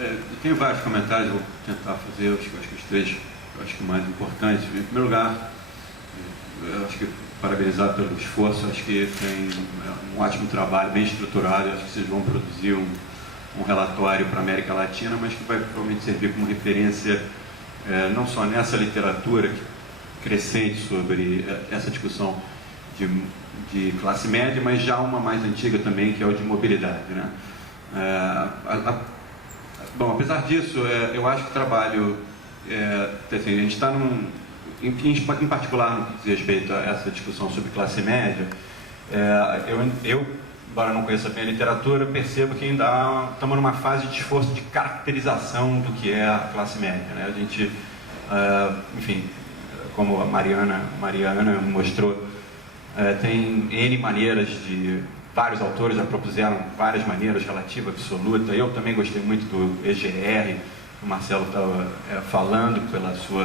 Eu tenho vários comentários, vou tentar fazer, acho que os três, mais importantes. Em primeiro lugar, eu acho que parabenizar pelo esforço, acho que tem um ótimo trabalho, bem estruturado, acho que vocês vão produzir um relatório para a América Latina, mas que vai provavelmente servir como referência não só nessa literatura crescente sobre essa discussão de classe média, mas já uma mais antiga também, que é o de mobilidade, né? Bom, apesar disso, eu acho que o trabalho, assim, a gente está em particular no que diz respeito a essa discussão sobre classe média, eu, embora não conheça bem a literatura, percebo que ainda estamos numa fase de esforço de caracterização do que é a classe média, né? A gente, enfim, como a Mariana mostrou, tem N maneiras vários autores já propuseram várias maneiras, relativa, absoluta. Eu também gostei muito do EGR, que o Marcelo estava falando, pela sua,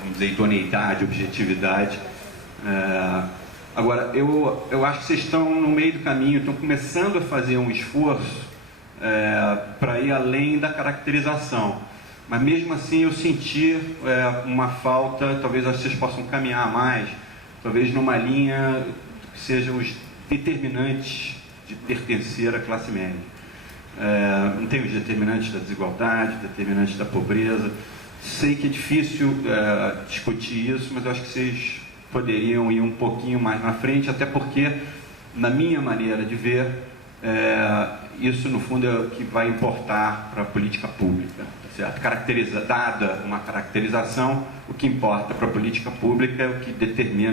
vamos dizer, idoneidade, objetividade. Agora, eu acho que vocês estão no meio do caminho, estão começando a fazer um esforço para ir além da caracterização. Mas mesmo assim eu senti uma falta, talvez vocês possam caminhar mais, talvez numa linha que sejam os determinantes de pertencer à classe média. Não tem os determinantes da desigualdade, determinantes da pobreza. Sei que é difícil discutir isso, mas eu acho que vocês poderiam ir um pouquinho mais na frente, até porque, na minha maneira de ver, isso no fundo é o que vai importar para a política pública, tá certo? Dada uma caracterização, o que importa para a política pública é o que determina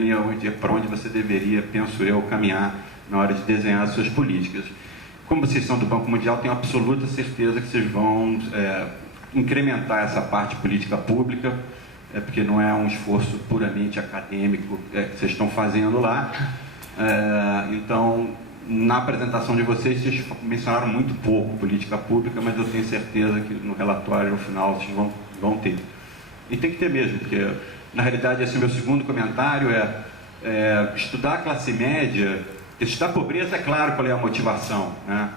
para onde você deveria, penso eu, caminhar na hora de desenhar as suas políticas. Como vocês são do Banco Mundial, tenho absoluta certeza que vocês vão incrementar essa parte política pública, porque não é um esforço puramente acadêmico que vocês estão fazendo lá. Então, na apresentação de vocês mencionaram muito pouco política pública, mas eu tenho certeza que no relatório, no final, vocês vão ter. E tem que ter mesmo, porque, na realidade, esse meu segundo comentário estudar a classe média, estudar a pobreza, é claro qual é a motivação, né?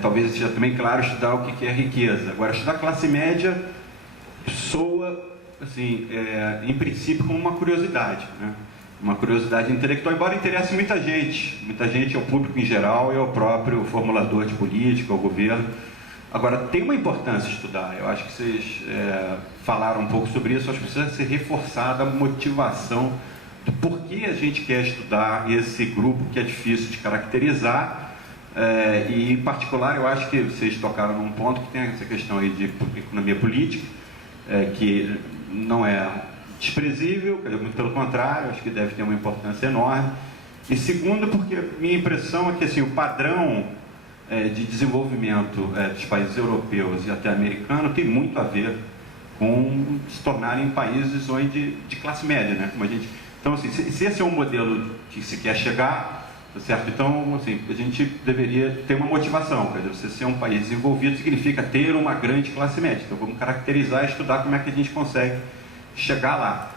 Talvez seja também claro estudar o que é riqueza. Agora, estudar a classe média soa, assim, em princípio, como uma curiosidade, né? Uma curiosidade intelectual, embora interesse muita gente é o público em geral e é o próprio formulador de política, o governo. Agora, tem uma importância estudar, eu acho que vocês falaram um pouco sobre isso, acho que precisa ser reforçada a motivação do porquê a gente quer estudar esse grupo que é difícil de caracterizar, e em particular eu acho que vocês tocaram num ponto que tem essa questão aí de economia política, que não é desprezível, muito pelo contrário, acho que deve ter uma importância enorme. E segundo, porque minha impressão é que assim, o padrão de desenvolvimento dos países europeus e até americanos tem muito a ver com se tornarem países de classe média, né? Como a gente, então, assim, se esse é um modelo que se quer chegar, tá certo? Então, assim, a gente deveria ter uma motivação, quer dizer, você ser um país desenvolvido significa ter uma grande classe média. Então, vamos caracterizar e estudar como é que a gente consegue chegar lá,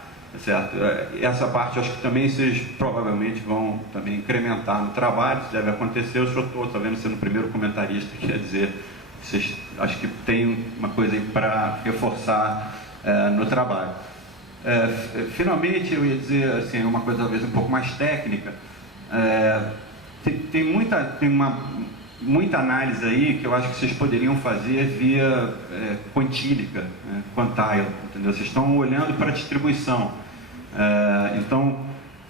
certo? Essa parte acho que também vocês provavelmente vão também incrementar no trabalho, isso deve acontecer. Eu estou vendo sendo o primeiro comentarista, quer dizer, vocês acho que tem uma coisa aí para reforçar no trabalho. Finalmente, eu ia dizer assim, uma coisa talvez um pouco mais técnica. Tem muita análise aí que eu acho que vocês poderiam fazer via quantílica, quantile, entendeu? Vocês estão olhando para a distribuição. Então,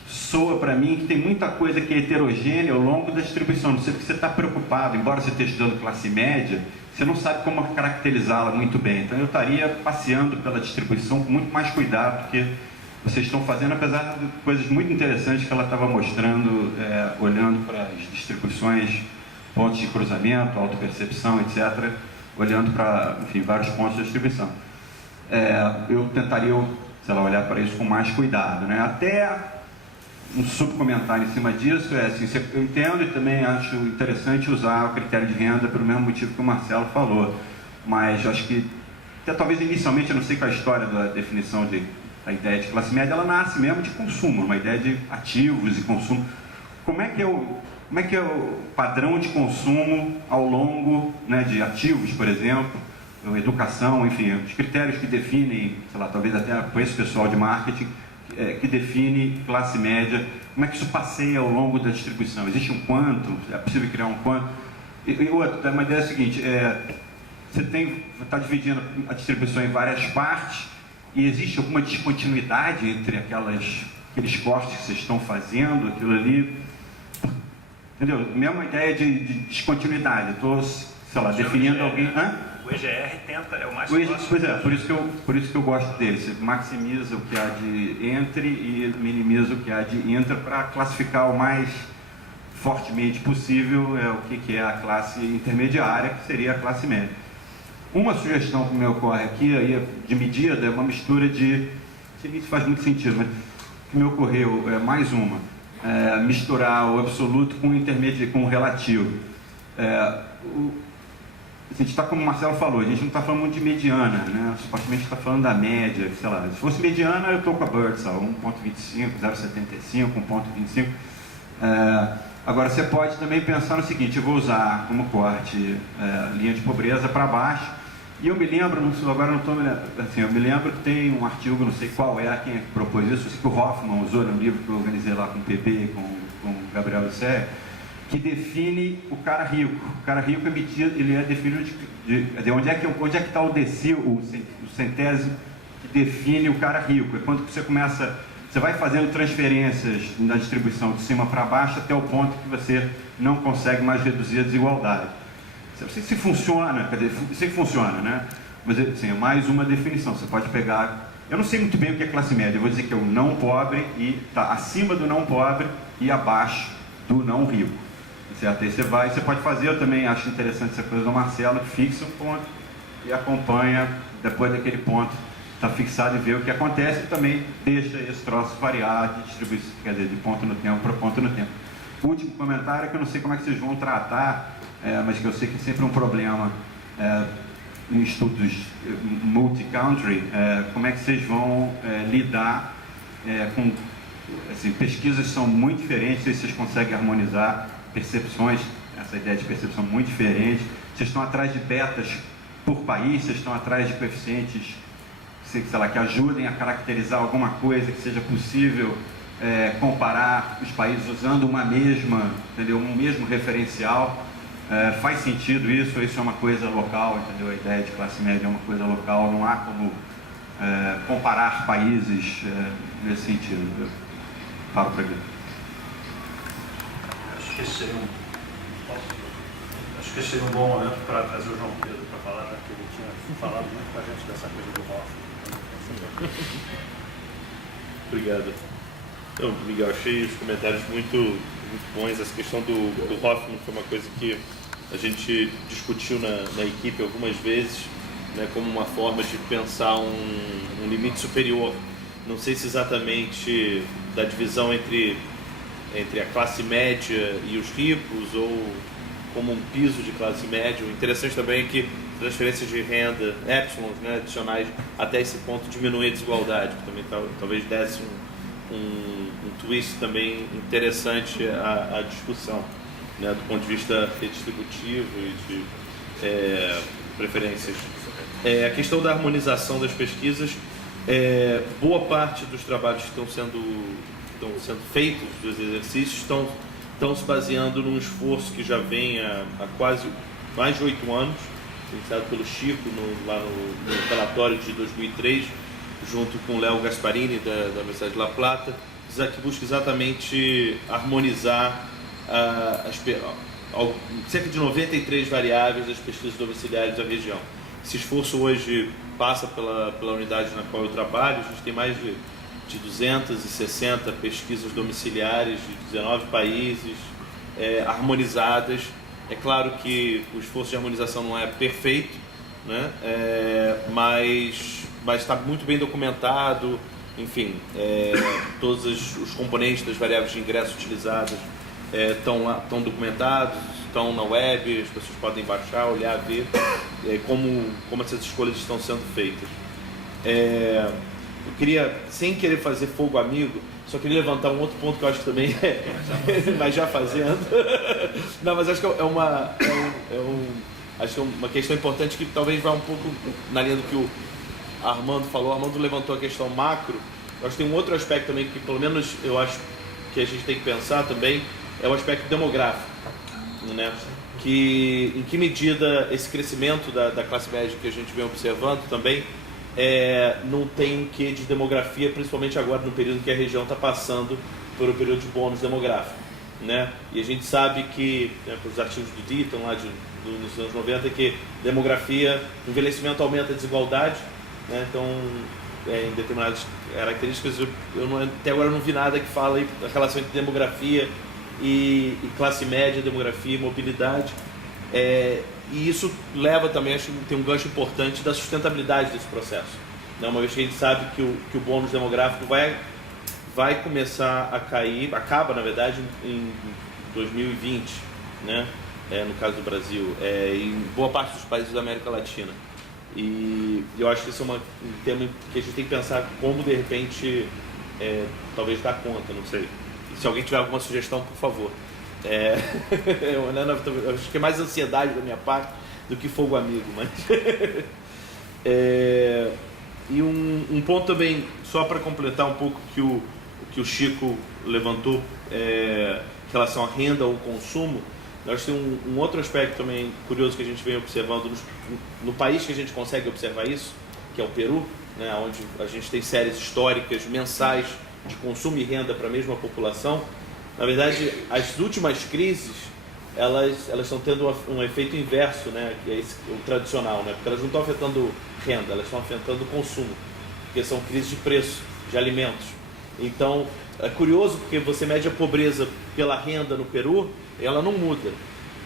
soa para mim que tem muita coisa que é heterogênea ao longo da distribuição. Não sei porque você está preocupado, embora você esteja estudando classe média, você não sabe como caracterizá-la muito bem. Então, eu estaria passeando pela distribuição com muito mais cuidado do que vocês estão fazendo, apesar de coisas muito interessantes que ela estava mostrando, olhando para as distribuições, pontos de cruzamento, autopercepção, etc., olhando para, enfim, vários pontos de distribuição. Eu tentaria, sei lá, olhar para isso com mais cuidado, né? Até um subcomentário em cima disso assim, eu entendo e também acho interessante usar o critério de renda pelo mesmo motivo que o Marcelo falou, mas acho que, até talvez inicialmente, eu não sei qual é a história da definição da ideia de classe média, ela nasce mesmo de consumo, uma ideia de ativos e consumo. Como é que eu como é que é o padrão de consumo ao longo, né, de ativos, por exemplo, educação, enfim, os critérios que definem, sei lá, talvez até com esse pessoal de marketing, que define classe média, como é que isso passeia ao longo da distribuição? Existe um quanto? É possível criar um quanto? E outra, uma ideia é a seguinte, você está dividindo a distribuição em várias partes e existe alguma descontinuidade entre aqueles cortes que vocês estão fazendo, aquilo ali? Entendeu? Mesma ideia de descontinuidade. Estou, sei lá, definindo alguém... O EGR tenta, é o mais próximo. Pois é, por isso que eu gosto dele. Você maximiza o que há de entre e minimiza o que há de intra para classificar o mais fortemente possível o que é a classe intermediária, que seria a classe média. Uma sugestão que me ocorre aqui, aí, de medida, é uma mistura de... Não sei se faz muito sentido, mas que me ocorreu é mais uma. Misturar o absoluto com o intermediário, com o relativo. A gente está, como o Marcelo falou, a gente não está falando muito de mediana, né? Supostamente está falando da média, sei lá. Se fosse mediana, eu estou com a Birdsall, 1.25, 0.75, 1.25. Agora, você pode também pensar no seguinte, eu vou usar como corte linha de pobreza para baixo, e eu me lembro, agora não estou me lembrando, assim, eu me lembro que tem um artigo, não sei qual quem propôs isso, que o Hoffman usou no livro que eu organizei lá com o PB, com o Gabriel Lucé, que define o cara rico. O cara rico ele é definido de onde é que está o decil, o centésimo que define o cara rico. É quando você vai fazendo transferências na distribuição de cima para baixo até o ponto que você não consegue mais reduzir a desigualdade. Não sei se funciona, quer dizer, sei que funciona, né? Mas assim, é mais uma definição. Você pode pegar... Eu não sei muito bem o que é classe média. Eu vou dizer que é o não pobre e está acima do não pobre e abaixo do não rico. Certo? Aí você pode fazer, eu também acho interessante essa coisa do Marcelo, que fixa um ponto e acompanha, depois daquele ponto está fixado e vê o que acontece, e também deixa esse troço variar de distribuição, quer dizer, de ponto no tempo para ponto no tempo. O último comentário é que eu não sei como é que vocês vão tratar, mas que eu sei que é sempre um problema em estudos multi-country, como é que vocês vão lidar com... Assim, pesquisas são muito diferentes, sei se vocês conseguem harmonizar percepções, essa ideia de percepção muito diferente. Vocês estão atrás de betas por país, vocês estão atrás de coeficientes, sei lá, que ajudem a caracterizar alguma coisa, que seja possível comparar os países usando um mesmo referencial. Faz sentido isso, ou isso é uma coisa local, entendeu? A ideia de classe média é uma coisa local, não há como comparar países nesse sentido. Eu falo para ele. Acho que esse seria um bom momento para trazer o João Pedro para falar, já que ele tinha falado muito com a gente dessa coisa do Hoffman. Obrigado. Então, Miguel, achei os comentários muito bons. Essa questão do Hoffman foi uma coisa que a gente discutiu na equipe algumas vezes, né, como uma forma de pensar um limite superior. Não sei se exatamente da divisão entre a classe média e os ricos, ou como um piso de classe média. O interessante também é que transferências de renda, epsilons, né, adicionais, até esse ponto diminuem a desigualdade, que também talvez desse um twist também interessante à discussão, né, do ponto de vista redistributivo e de preferências. A questão da harmonização das pesquisas, boa parte dos trabalhos que estão sendo feitos, dos exercícios, estão se baseando num esforço que já vem há quase mais de 8 anos, iniciado pelo Chico lá no relatório de 2003, junto com o Léo Gasparini da Universidade de La Plata, que busca exatamente harmonizar cerca de 93 variáveis das pesquisas domiciliares da região. Esse esforço hoje passa pela unidade na qual eu trabalho. A gente tem mais de 260 pesquisas domiciliares de 19 países, harmonizadas. É claro que o esforço de harmonização não é perfeito, né? Mas está muito bem documentado. Enfim, todos os componentes das variáveis de ingresso utilizadas estão documentados, estão na web, as pessoas podem baixar, olhar, ver como essas escolhas estão sendo feitas. Eu queria, sem querer fazer fogo amigo, só queria levantar um outro ponto que eu acho que também mas já fazendo. Não, mas acho que acho que é uma questão importante que talvez vá um pouco na linha do que o Armando falou. O Armando levantou a questão macro. Eu acho que tem um outro aspecto também que, pelo menos, eu acho que a gente tem que pensar também, é o aspecto demográfico, né? Em que medida esse crescimento da classe média que a gente vem observando também não tem um quê de demografia, principalmente agora no período que a região está passando por um período de bônus demográfico, né? E a gente sabe que, os artigos do Deaton lá dos anos 90, que demografia, envelhecimento aumenta a desigualdade, né? Então, em determinadas características, até agora eu não vi nada que fale da relação entre demografia e classe média, demografia e mobilidade. E isso leva também, acho que tem um gancho importante da sustentabilidade desse processo, né? Uma vez que a gente sabe que o bônus demográfico vai começar a cair, acaba na verdade em 2020, né? No caso do Brasil, em boa parte dos países da América Latina. E eu acho que isso é um tema que a gente tem que pensar como de repente talvez dar conta, não sei. Se alguém tiver alguma sugestão, por favor. Eu acho que é mais ansiedade da minha parte do que fogo amigo, mas e um ponto também, só para completar um pouco que o Chico levantou em relação à renda ou consumo. Nós temos um outro aspecto também curioso que a gente vem observando no país que a gente consegue observar isso, que é o Peru, né, onde a gente tem séries históricas mensais de consumo e renda para a mesma população. Na verdade, as últimas crises, elas estão tendo um efeito inverso, né, que é o tradicional, né, porque elas não estão afetando renda, elas estão afetando o consumo, porque são crises de preço, de alimentos. Então, é curioso porque você mede a pobreza pela renda no Peru, ela não muda.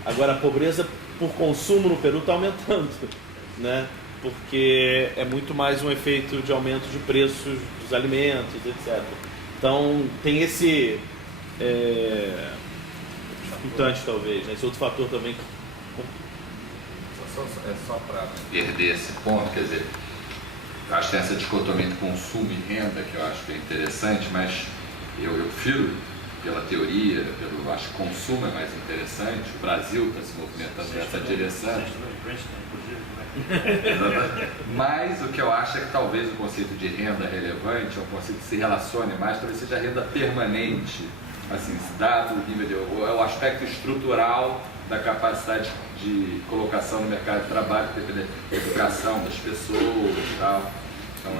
Agora, a pobreza por consumo no Peru está aumentando, né, porque é muito mais um efeito de aumento de preços dos alimentos, etc. Então, tem esse dificultante, talvez, né? Esse outro fator também. Só para perder esse ponto, quer dizer, eu acho que tem essa dicotomia entre consumo e renda, que eu acho que é interessante, mas eu prefiro, pela teoria, acho que consumo é mais interessante. O Brasil está se movimentando nessa direção. Mas o que eu acho é que talvez o conceito de renda relevante é um conceito que se relacione mais, talvez seja a renda permanente, assim, dado o nível é o aspecto estrutural da capacidade de colocação no mercado de trabalho, dependendo da educação das pessoas e tal. Então